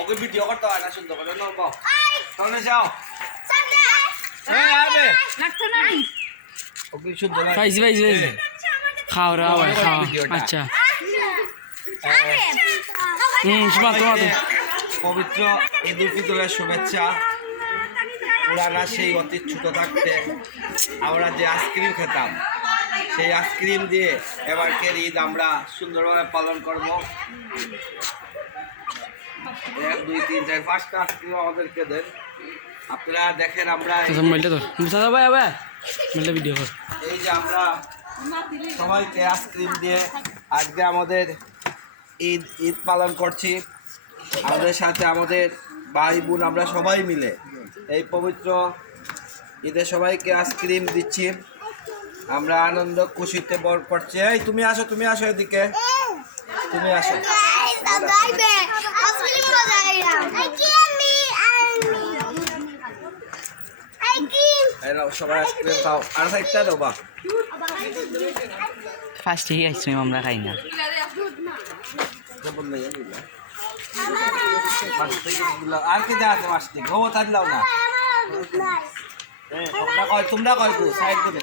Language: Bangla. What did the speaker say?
ওকে ভিডিও করতে হয় না সুন্দর করে নব তাহলে যাও ওকে সুন্দর পাইছি খাও রে আবার খাও আচ্ছা শোনা তোমার পবিত্র ঈদ উল ফিতরের শুভেচ্ছা। পুরানা সেই অতীত ছোট থাকতে আমরা যে আইসক্রিম খেতাম সেই আইসক্রিম দিয়ে এবারকের ঈদ আমরা সুন্দরভাবে পালন করব। 1 2 3 4 5টা আইসক্রিম আমাদেরকে দেন। আপনারা দেখেন আমরা ভিডিও কর এই যে আমরা সবাইকে আইসক্রিম দিয়ে আজকে আমাদের ঈদ পালন করছি। আমাদের সাথে আমাদের ভাই বোন আমরা সবাই মিলে এই পবিত্র ঈদে সবাইকে আইসক্রিম দিচ্ছি। আমরা আনন্দ খুশিতে বর করছি। এই তুমি আসো এদিকে, তুমি আসো। সবাই আইসক্রিম খাও আর একটা দেবো বা ফার্স্টে আইসক্রিম আমরা খাই না আর কি দেওয়া আছে মাসটি ঘুমো থাকলাও না তোমরা কয় সাইড দেবে